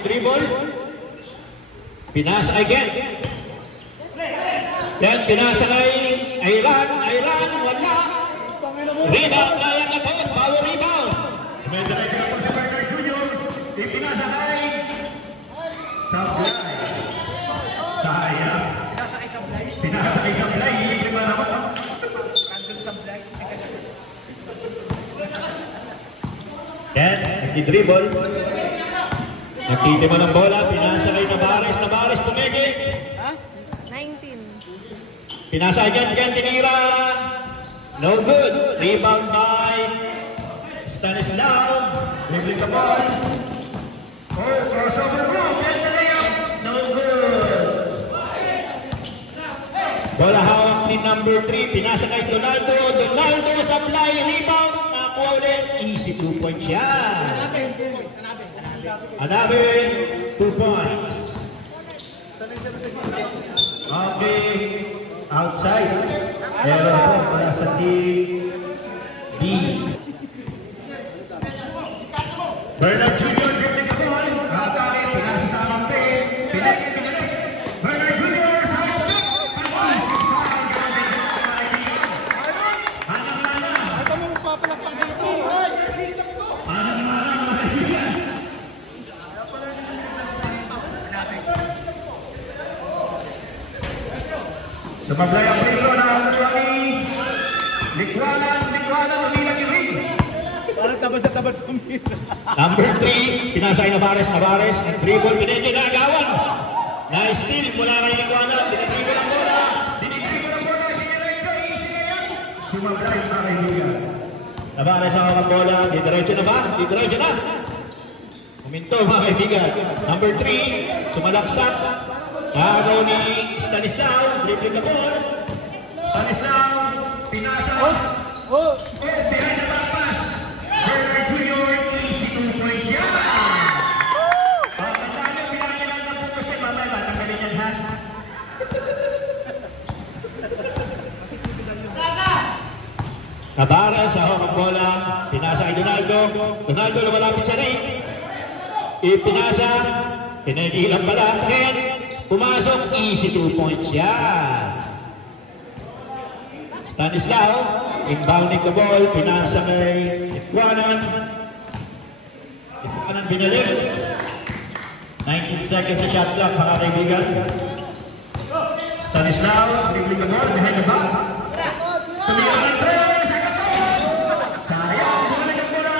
dribble. Pinasa again. Then pinasa kay Ayran, wala. Rebound, layang ako, power rebound. Medyo na ito sa Barker Junior. Ipinasa kay Sablay. Sayang. Pinasa kay Sablay. Hindi ba naman? Then, nagti-dribble. Nagtitima ng bola, pinasa kay Navarez tumigil. 19. Pinasa again, tinira. No good. Rebound by Stanislav. Dribbling the ball. Oh, crossover block. Get the layup. No good. Bola hawak ni number 3. Pinasa kay Donaldo. Donaldo supply. Rebound. Nakuha ulit. Easy 2 points yan. Another 2 points. Okay. Outside. Pero po para sa team B. Bernard Junior dribbling the ball. Nakatali. Pinasa sa Ampe. Pinalik. Bernard Junior. Sumablay ang prilo na Likwanan, umilang yung ring. Parang tabad sa umila. Number 3, pinasa kay Navarez, dribble, pinedyo na agawan. Nice steal, mula kay Likwanan, dinidribble ang bola. Sumablay ang kaibigan. Navarez ang bola, didiretso na ba? Didiretso na. Huminto mga kaibigan. Number 3, sumalaksak. Agaw ni Stanislav, dribbling the ball. Stanislav, pinasa. Behind the back pass. Bernard Junior, easy 2 point yan. Pagkatanya, pinangilan na po kasi mamaya, tanggalin yan ha. Navarez sa hawak bola, pinasa kay Donaldo. Donaldo lumalapit sa ring. Ipinasa, pinagilang pala. Then, pumasok, easy 2 points yan. Stanislav, inbounding the ball, pinasa kay Ikwanan. Ikwanan binalik. 19 seconds sa shot clock, mga kaibigan. Stanislav, dribbling the ball, behind the back. Tumilang ang press. Sayang, bumalik ang bola.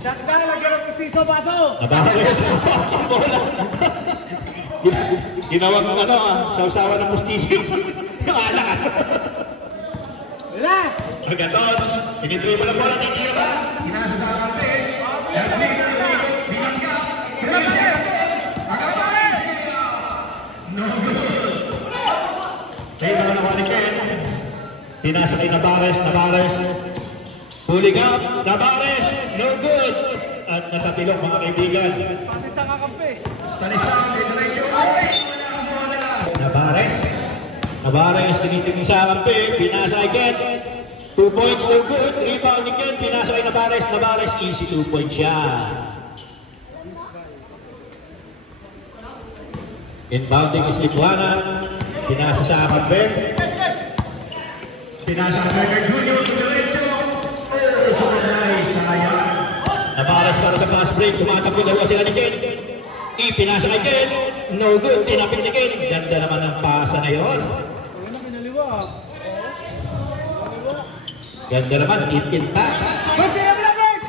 Sakdang lagyan ng piso baso. Nabahalas ang bola. Ginawang sausawan ng mustisyo. Wala ka. Wala. Pagkaton, pinidribble ang bola ng Tira. Pinasa sa Ampe. Binangga. No good. Tayo naman ang walikin. Pinasa kay Navarez. Pulling up, Navarez, no good. At natapilok mga kaibigan. Pati sa kakampi. Stanislav, diretso. Navarez, tinitingin sa kampi, pinasa kay Ken. 2 points, no good. Rebound ni Ken, pinasa kay Navarez, easy 2 points siya. Inbounding is Likuana, pinasa sa kampi. Pinasa sa Bernard Junior, diretso. Sayang. Navarez para sa fast break, tumatakbo daw sila ni Ken. Ipinasa kay Ken, no good, tinapik ni Ken. Ganda naman ang pasa na yun. Ano na pinaliwa? Ganda naman, it pa. Birthday of Robert!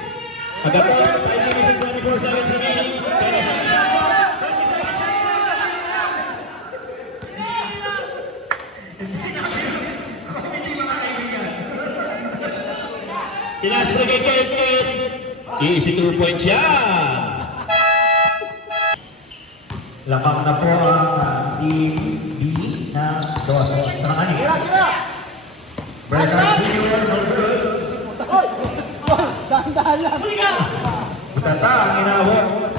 Pagkapo, 5 minutes and 24 seconds remaining. Pinastra kay Ken. Easy 2 points siya. Lamang na po ang team B na Dos Trangani. Bernard Junior, no good. Dahan-dahan lang. Butata ang inawak.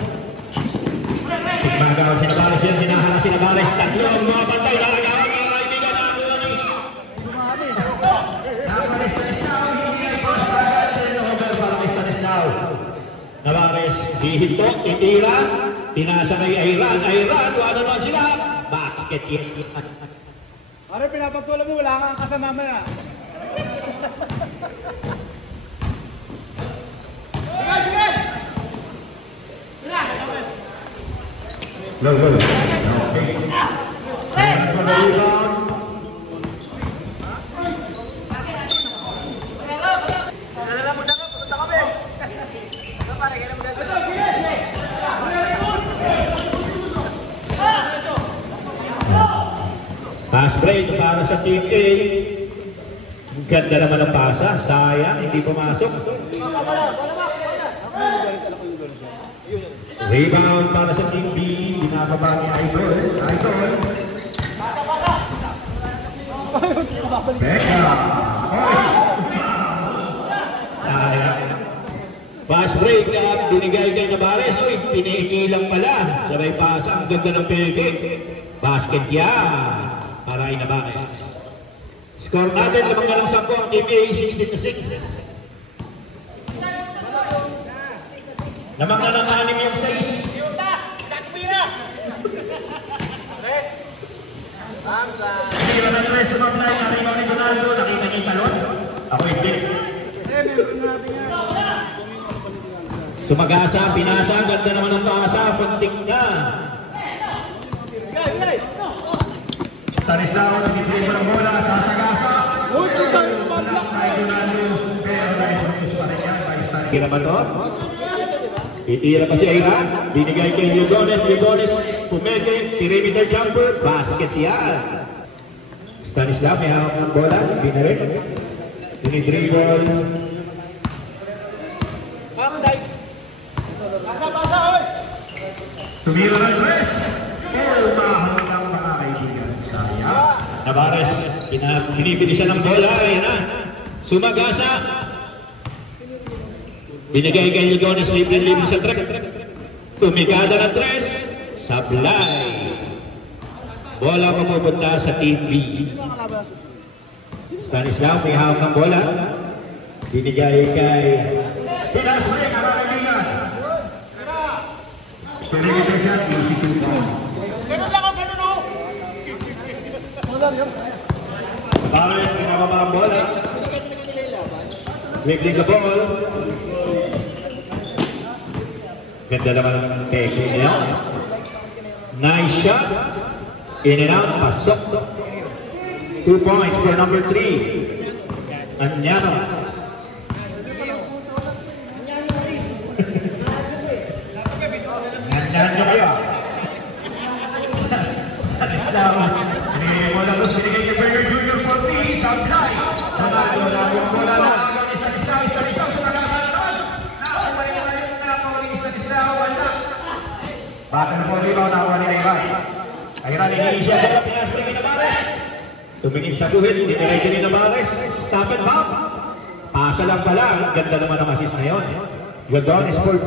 Tigmagaw si Navarez yan, hinahanap si Navarez. Tatlo ang mga bantay, lalagawan mga kaibigan na ako ni. Dumati. Hihinto, itira, pinasa kay Ayran, wala naman sila. Basket yan. Pare, pinapatulan mo, wala kang kasama maya. Low. Okay. And for the rebound. Pass break para sa Team A. Ang ganda naman ang pasa. Sayang, hindi pumasok. Rebound para sa Team B. Binababa ni Idol. Becca. Sayang. Pass break na binigay kay Navarez. Uy, pinikilang pala. Sabay pasa. Ang ganda ng peke. Basket yan. Para ay Navarez. Score natin, 5-10 ang Team A, 16-6. Namang nanangalim yung 6. Hindi ba na tres sumablay? Arriba ni Donaldo. Nakita niya yung talon? Ako hindi. Sumagasa, pinasa, ganda naman ang pasa, puntik na. Stanislao, nag-itrip ng bola, sasagasa. Kira ba to? Itira pa si Ayran, binigay kay Lugones, pumeke, perimeter jumper, basket yan. Stanislaw, may hawak ng bola, binarik. Dinidribble. Backside. Basa, oy! Tumira ng tres. Umahon ng mga kaibigan. Sayang. Navarez, pinipili siya ng bola, ayan na. Sumagasa. Binigay kay Lugones, libre sa tres. Tumigada ng tres. Sablay. Bola pupunta sa Team B. Stanislaw, may hawak ng bola. Binigay kay... Pinasri ang mga kaibigan. Perimeter shot, easy to down. Ganun lang ako, ganun o! Navarez, pinababa ang bola. Wiggling the ball. Ganda naman ang peke niya. Nice shot. In and out, pasok. 2 points for number 3. Anyano. Nandyan kayo. Wala ko sinigay kay Berger Jr. for me. Sablay. Sanalo na yung bola na. Isa-isa sa nakakaroon. Isa-isa, wala. Baka na po libaw na wala ni Ayran. Ayran, iniisya bola, pinasri ni Navarez. Tumingin sa guhit, diniretso ni Navarez. Stop and bounce. Pasa lang pala. Ganda naman ang assist na yun. Lugones for 2.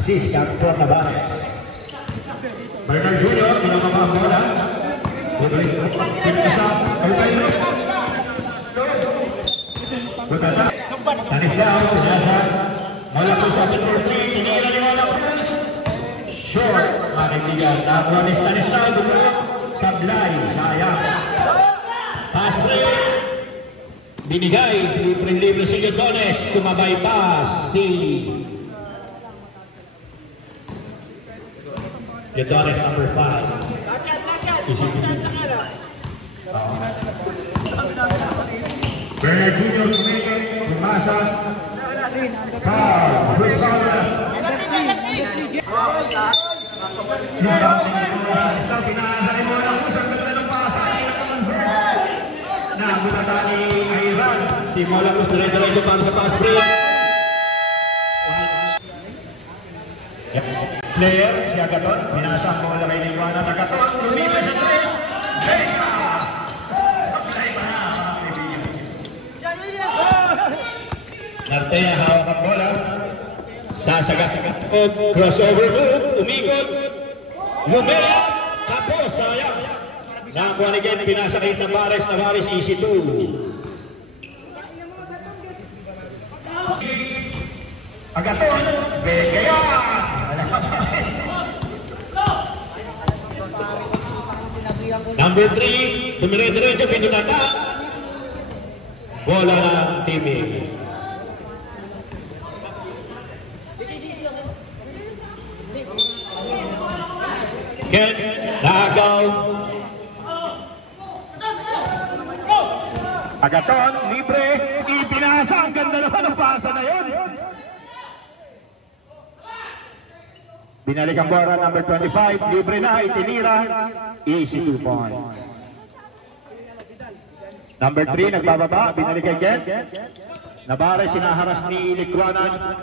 Assist, capture Navarez. Berger Jr. pinababa ang bola. Stanislao, pinasa. Wala po sa number 3. Tinira ni Wala Cruz. Short, mga kaibigan. Nakuha ni Stanislao. Sablay, sayang. Pass break. Binigay, libre si Lugones. Sumabay pass si Lugones number 5. Berger Jr. tumingin, pumasa. Carl, Brisala. Pinaharin mo lang sa ganda ng pasa. Nabulata ni Ayran. Si Mola Cruz diretso para sa pass break. Player, si Agaton. Pinasa ang bola kay Liwanag. Agaton, lumipas sa tres. Becca! Sablay pa na, mga kaibigan. Nartea hawak ang bola. Sasagat o crossover move, umikot. Lumea, tapos, sayang. Nakuha ni Gen, pinasa kay Navarez, easy 2. Agaton, Pumigaya! Number 3, dumire-diretso, pinunata. Bola ng TV. Ken, nakagaw. Agaton, libre, ipinasa. Ang ganda naman ang pasa na yun. Binalik ang bola, number 25, libre na, itinira, easy 2 points. Number 3, nagbababa, binalik again. Nabares, sinaharas ni Likwanan.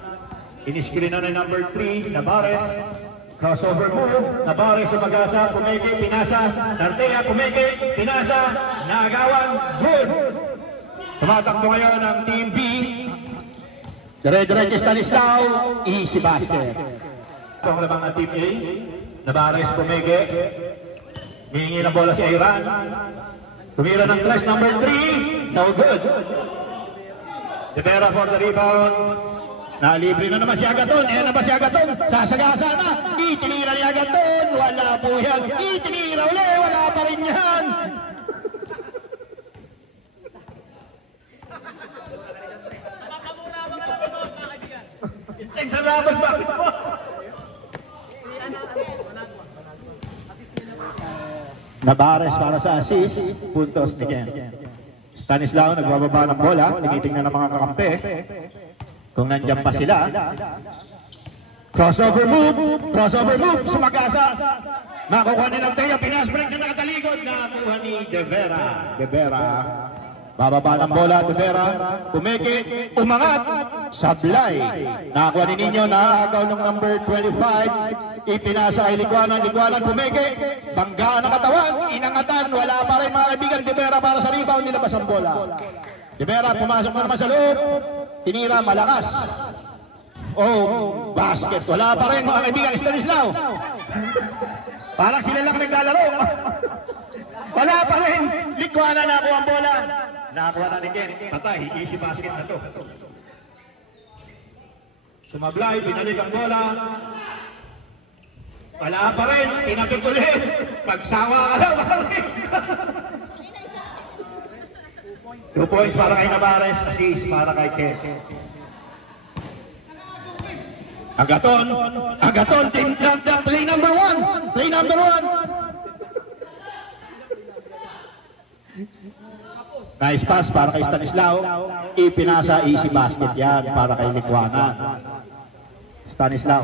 Iniskrin na ng number 3, Nabares. Crossover move, Nabares, sumagasa, kumeke, pinasa. Nartea, kumeke, pinasa, naagawan, good. Tumatakbo ngayon ang Team B. Dire-diretso Stanislao, easy basket. Ito ang labang ng Team A. Nabares, kumeke. Hihingi ng bola si Iran. Tumira ng clash number 3. No good. Rivera for the rebound. Nalibre na naman si Agaton. Ayan na ba si Agaton? Sasagasa na. Itinira ni Agaton. Wala po yan. Itinira uli. Wala pa rin yan. Sa laban, bakit po? Nabares para sa assist, puntos ni Ken. Stanislao nagbababa ng bola, tinitingnan ng mga kakampi kung nandiyan pa sila. Crossover move, sumakasa. Nakukuha ni Nartea, pinasbreak na nakatalikod, nakuha ni De Vera. Bababa ng bola, De Vera, pumeke, umangat, sablay. Nakuha ni Ninyo, naagaw ng number 25. Ipinasa kay Likwanan, pumeke, banggaan ang katawan, inangatan, wala pa rin mga kaibigan. De Vera para sa rebound, nilabas ang bola. De Vera pumasok na naman sa loob, tinira, malakas. Oh, basket, wala pa rin mga kaibigan. Stanislao, parang sila lang naglalaro. Wala pa rin. Likwanan, nakuha ang bola. Nakuha na ni Ken, patay, easy basket na to. Sumablay, binalik ang bola. Wala pa rin, pinapit ulit. Pagsawa ka lang, bakit? 2 points para kay Nabares, assist para kay Ken. Agaton, team play number 1. Play number 1. Nice pass para kay Stanislao. Ipinasa, easy basket yan para kay Likwanan. Stanislao.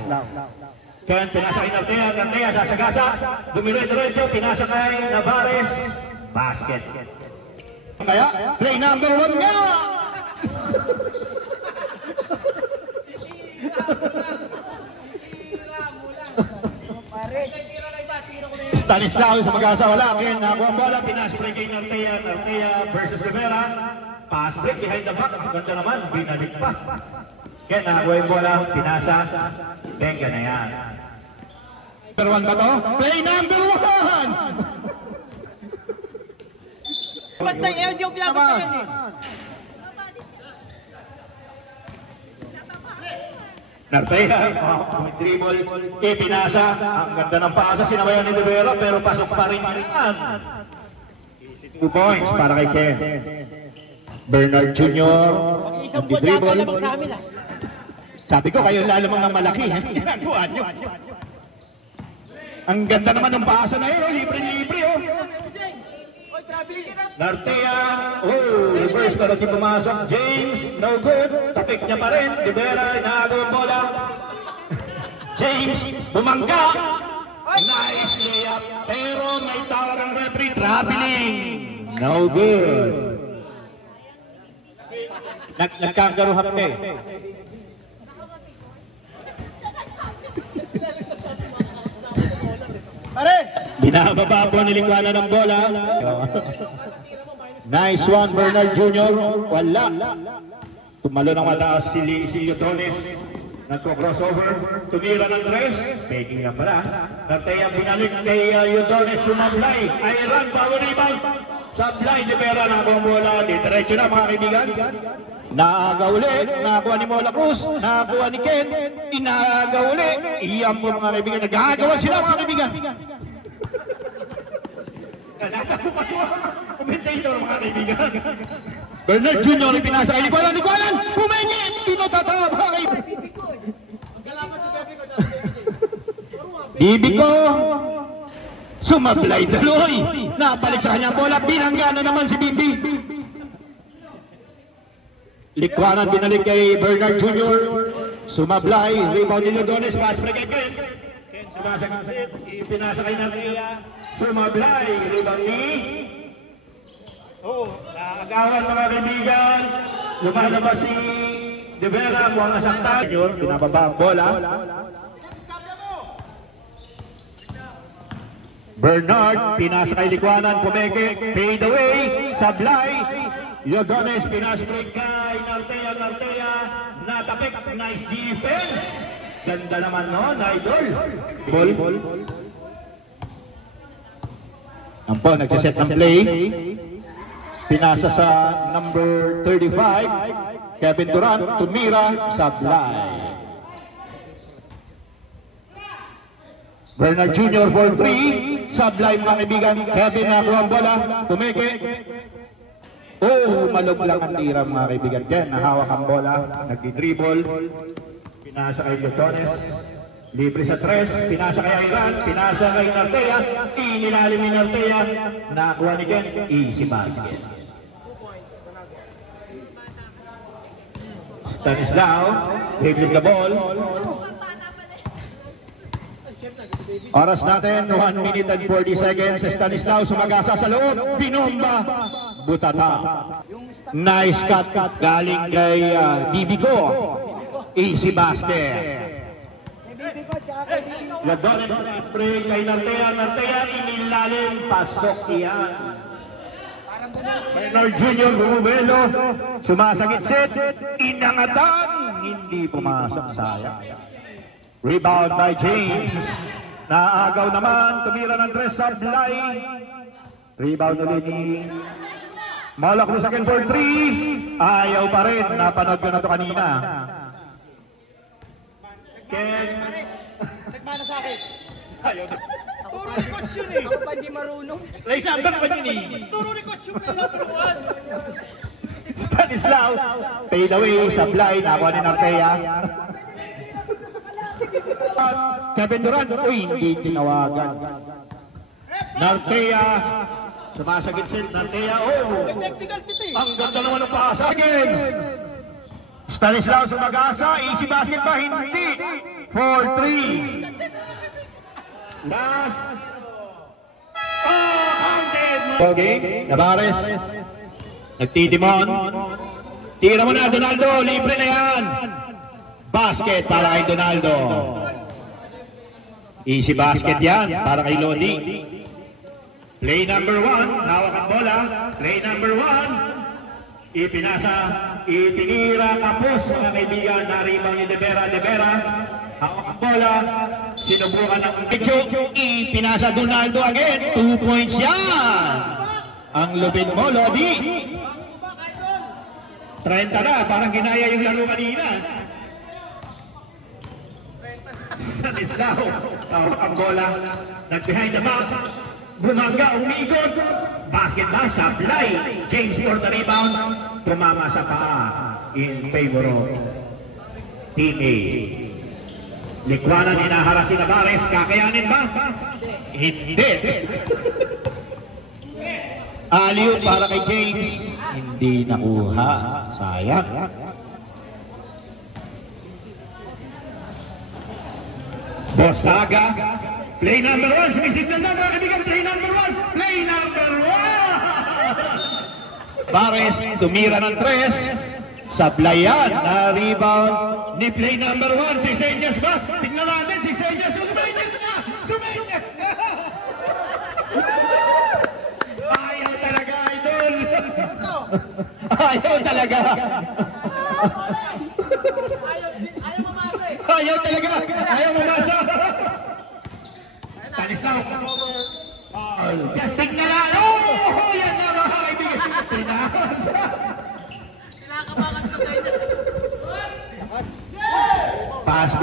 Ken, pinasa kay Nartea, sasagasa. Dumire-diretso, pinasa kay Nabares. Basket. Kaya, play number 1 nga! Stanislao sa mag-asa, wala. Ken, nakuha ang bola, pinasbreak kay Nartea versus Rivera. Pass break behind the back. Ang ganda naman, binalik pa. Ken, nakuha yung bola, pinasa. Benga na yan. Number 1 ba to? Play number 1! Ba't na LG yung pinapit na yan eh? Nartea, dribble, ipinasa. Ang ganda ng pasa, sinabayan ni Rivera, pero pasok pa rin yan. 2 points para kay Ken. Bernard Jr. Isang buwan yata lamang sa amin ah. Sabi ko, kayo lalamang ng malaki. Ginagawa nyo. Ang ganda naman ng pasa na yun, libre-libre. Nartea, reverse pero di pumasok. James, no good. Tapik niya pa rin. Rivera, inaagaw ang bola. James, bumangga. Nice layup. Pero may tawag ang referee. Traveling. No good. Nagkakaruhap ka eh. Binababa po ni Likwanan ng bola. Nice one, Bernard Jr. Wala. Tumalo ng mataas si Yodones. Nagko-crossover. Tumira ng tres. Peking na pala. Nartea binalik kay Yodones. Sumablay. Iran, power rebound. Sablay, Rivera na ang bola. Diretso na mga kaibigan. Naaga uli, nakakuha ni Mola Cruz, nakakuha ni Ken, inaaga uli. Iyan po mga kaibigan, nagagawa sila mga kaibigan. Commentator mga kaibigan. Bernard Jr. ipinasa kay Likuanan, pumingin, tinutata mga kaibigan. Bibi ko, sumablay daloy. Napalik sa kanya bola, binangga na naman si Bibi. Likuanan binalik kay Bernard Jr. Sumablay, rebound ni Lodones, pass break kay Ken. Ken sumasagsit, ipinasa kay Nartea. Sumablay, rebound ni... naagawan mga kaibigan. Lumalabas si De Vera, mukhang nasaktan. Pinababa ang bola. Bernard, pinasa kay Likuanan, pumeke, fade away, sablay. Lodones, pinasa Break kay Nartea, natapik, nice defense. Ganda naman no, Idol. ball. Ang po, nagsiset ng play. Pinasa sa number 35, Kevin Durant, tumira, sablay. Bernard Jr. for 3, sablay mga kaibigan. Kevin nakuha ang bola, tumeke. Maluglang ang tira mga kaibigan. Ken, nahawak ang bola, nagdi-dribble. Pinasa kay Lodones. Libre sa 3, pinasa kay Iran, pinasa kay Nartea, inilalim ni Nartea, nakuha ni Ken, easy basket. Stanislao, dribbling the ball. Oras natin, 1 minute and 40 seconds. Stanislao sumagasa sa loob, binomba, butata. Nice cut, galing kay Bibigo. Easy basket. Lodones, spray kay Nartea, inilalim, pasok yan. Bernard Jr. Bumubelo, sumasagit-sit, inangatan, hindi pumasok, sayang. Rebound by James. Naagaw naman, tumira ng 3, sablay. Rebound ulit ni Mola Cruz again for 3. Ayaw pa rin, napanood ko na ito kanina. Ken, Nagmana sa akin. ayaw. Turo ni Coach yun eh. Ako pa hindi marunong. Play number ba yun eh? Turo ni Coach yung play number 1. Stanislao, fade away, sablay, nakuha ni Nartea. Kevin Durant, hindi tinawagan. Nartea, sumasagit-sit, Nartea, Technical tip eh. ang ganda naman ng pasa. Games. Stanislao sumagasa, easy basket ba? Hindi. 4-3. Last. Counted. Okay, Navarez. Nagtitimon. Tira mo na, Donaldo. Libre na yan. Basket para kay Donaldo. Easy basket yan para kay Lodi. Play number 1, hawak ang bola. Play number 1. Ipinasa, itinira, kapos mga kaibigan, naribang ni De Vera, hawak ang bola, sinubukan ng picture, Ipinasa Donaldo again. 2 points yan. Ang lupit mo, Lodi. 30 na, parang ginaya yung laro kanina. Stanislao, hawak ang bola, nag-behind the back, bumangga, umikot, basket na, supply, James for the rebound, tumama sa paa, in favor of Team A. Likuanan, hinaharap si Navarez, kakayanin ba? Hindi. Aliw para kay James. Hindi nakuha. Sayang. Bostaga, play number 1, sumisignal na mga kaibigan, play number 1, play number 1! Pares, tumira ng 3. Sablayan na rebound. Ni play number 1, si Senyas ba? Tignan natin, si Senyas, Sumenyas na! Sumenyas na! Ayaw talaga, idol! Ayaw talaga. Ayaw mamasa eh. Ayaw talaga. Ayaw umasa! Stanislao! Tignan na! Oh! Yan na mga kaibigan! Tinasa! Kinakabakan sa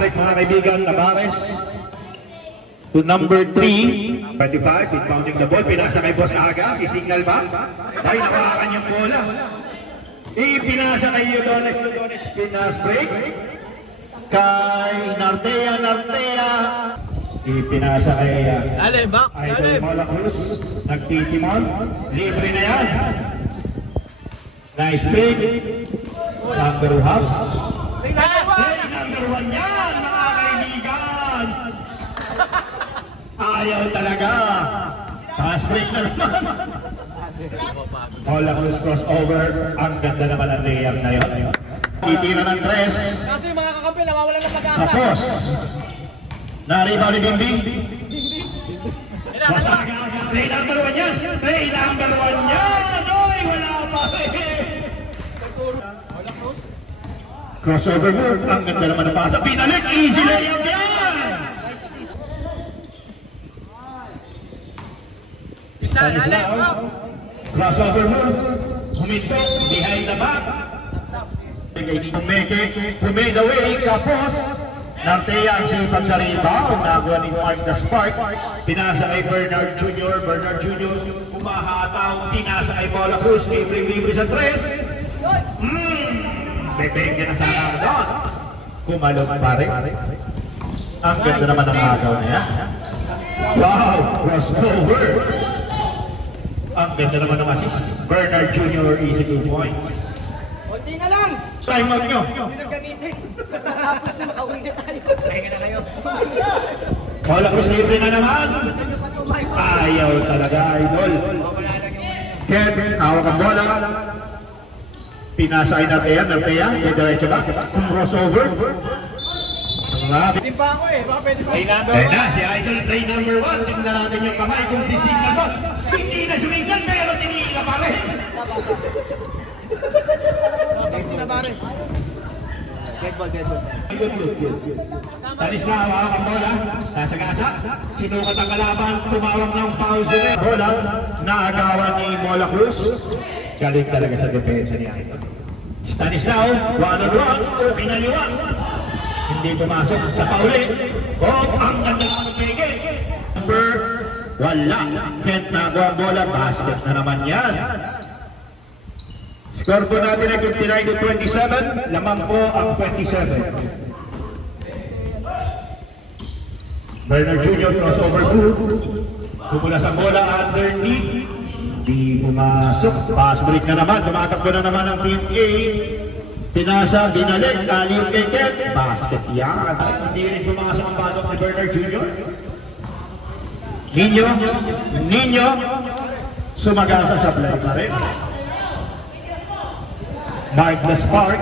break mga kaibigan, Tabares. To number 3, 25, inbounding the ball, pinasa kay Boss Aga, si signal ba? Ay, nakakan yung bola. Ipinasa kay Yudones, pinas break. Kay Nartea, ipinasa kay Idol Mola Cruz, nagtitimon, libre na yan. Nice break, number 1. Play number 1 yan, mga kaibigan. Ayaw talaga. Pass break na naman. Mola Cruz crossover. Ang ganda naman ang layup na yun. Titira ng 3. Kaso yung mga kakampi, nawawalan ng pag-asa. Tapos. Nariba ni Bimbing. Play number 1 yan. Play number 1 yan. Oy, wala pa. Crossover move. Ang ganda naman ang pasa. Pinalik. Easy layup yan. Crossover move. Huminto. Behind the back. Made away. Kapos. Nartea ang sipag sa rebound. Nagawa ni Mark the Spark. Pinasa kay Bernard Jr. Bernard Jr. Kumahataw. Pinasa kay Mola Cruz. Libre sa 3. Bebengyan na sana ako doon. Kumalog pa rin. Ang ganda naman ang agaw na yan. Wow! Crossover! Ang ganda naman ng assist. Bernard Jr. easy 2 points. Kunti na lang! Time out nyo. Hindi nang gamitin. Tapos na makauwi na tayo. Kaya na kayo. Mola Cruz libre na naman. Ayaw talaga, idol. Ken, hawak ang bola. Pinasa ay Nartea, may diretso ba? Crossover. Timpa ako eh, baka pwede pa. Ayun na, si Idol, play number 1. Tingnan natin yung kamay kung sisignal ba. Hindi na sumignal, pero tinila pa rin. Sexy na Bares. Dead ball. Stanis na, hawak ang bola. Nasa gasa. Sinukat ang kalaban, tumawag ng foul sila. Bola, naagawan ni Mola Cruz. Galing talaga sa depensa niya. Stanislao, 1-on-1, pinaliwan. Hindi pumasok sa pauli. Ang ganda ng pigil. Number, wala. Kent nagawa ang bola, basket na naman yan. Score po natin ay 59-27. Lamang po ang 27. Bernard Jr. crossover move. Pumulas ang bola underneath. Di pumasok. Pass break na naman. Tumatakbo na naman ang Team A. Pinasa, binalik. Aliw kay Ken. Basket yan. Hindi rin pumasok ang batok ni Bernard Jr. Ninyo. Sumagasa sa play pa rin. Mark the Spark.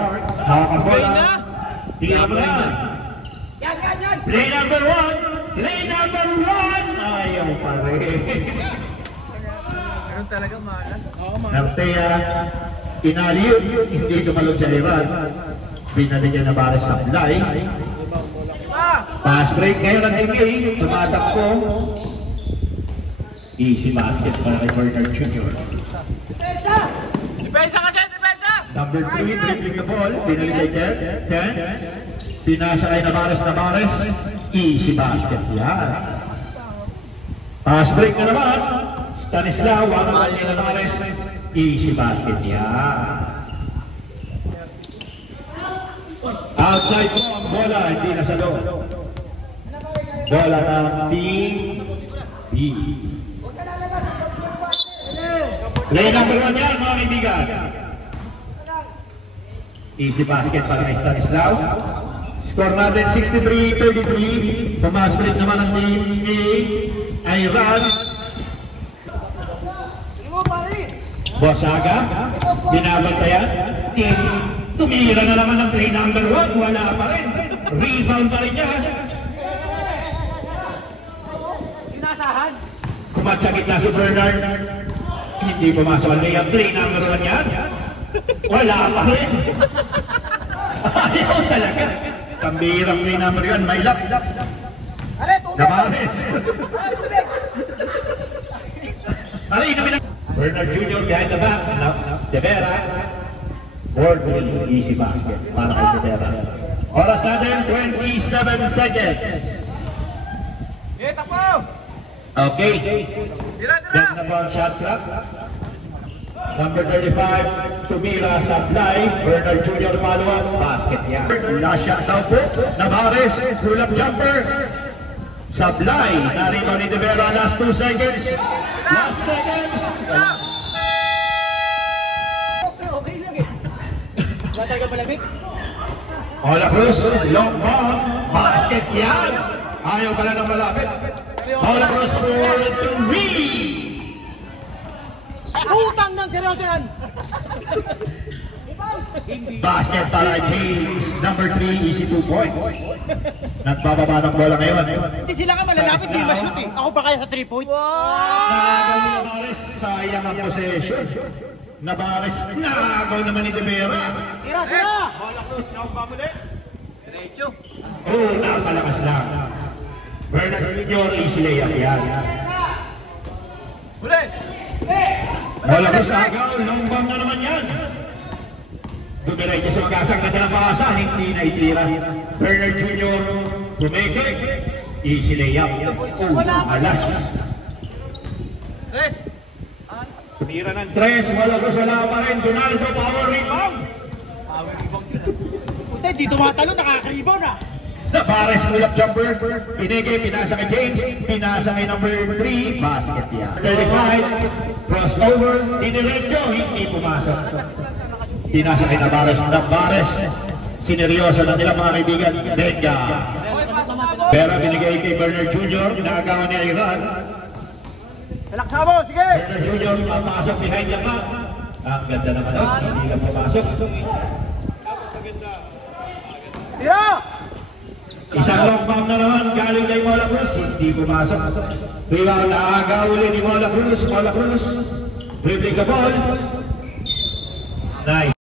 Hawak ang bola. Tingnan mo na. Yan! Play number 1. Ayaw pa rin. Talaga malas. Nartea, inaliw, hindi tumalog sa liwan. Binabigyan na Bares sa fly. Pass break ngayon ang NBA, tumatakbo. Easy basket para kay Bernard Jr. Depensa! Number 3, dribbling the ball, binalik kay Ken. Pinasa kay Nabares. Easy basket yan. Pass break na naman. Stanislao, wala kay Nabares. Easy basket yan. Outside mo ang bola, hindi na sa loob. Bola ng Team B. Play number 1 yan, mga kaibigan. Easy basket para kay Stanislao. Score natin 63-33. Pumasbrit naman ang Team A. Iran. Boss Aga. Binabantayan. Tumira na naman ang play number 1. Wala pa rin. Rebound pa rin yan. Inasahan. Kumatsakit na si Bernard. Hindi pumasok ang layup. Play number 1 yan. Wala pa rin. Ayaw talaga. Kambirang play number 1. May lock. Nabares. Bernard Jr. behind the back. De Vera. World easy basket para kay De Vera. Oras natin, 27 seconds. Okay. Then na po ang shot clock. Number 35, tumira sa fly. Bernard Jr. Maluan, basket yan. Last shot daw po. Navarez, pull-up jumper. Sa fly, narito ni De Vera, last 2 seconds. Last seconds. Okay lang eh. Wala tayo malamig. Ola Cruz, long bomb, basket yan. Ayaw pala ng malapit. Ola Cruz for 3. Utang ng seryoso yan. Basket para James, number 3, easy 2 points. Nagbababa ng bola ngayon. Hindi sila ka malalapit, di ma-shoot eh. Ako pa kaya sa 3-point. Nagaw ni Navarez, sayang ang possession. Navarez, nagaw naman ni De Vera. Tira, tira! Hola Cruz, nakuha mo ulit. Diretso. Oh, napalakas lang. Bernard Jr. easy layup yan. Uli! Bola Cruz agaw, long bomb na naman yan. Dumiretso sa mag-asang natin ang pakasa, hindi na itira. Bernard Jr. Pumeke, easy layup. Oh, alas. Tres! Tumira ng 3, Bola Cruz wala pa rin. Donaldo, power rebound. Puta, di tumatalo, nakaka-rebound ah. Navarez pull-up jumper, Pineke, pinasa kay James, pinasa kay number 3, basket yan. 35, crossover, diniretso, hindi pumasok. Pinasa kay Navarez, sineryoso na nila mga kaibigan, Denga. Pero binigay kay Bernard Jr., naagawan ni Iran. Talaksa mo, sige! Bernard Jr. papasok behind the back. Ang ganda naman, hindi lang pumasok. Tira! Isang long bomb na naman galing kay Mola Cruz, hindi pumasok. Rebound na aga uli ni Mola Cruz, dribbling the ball. Nice.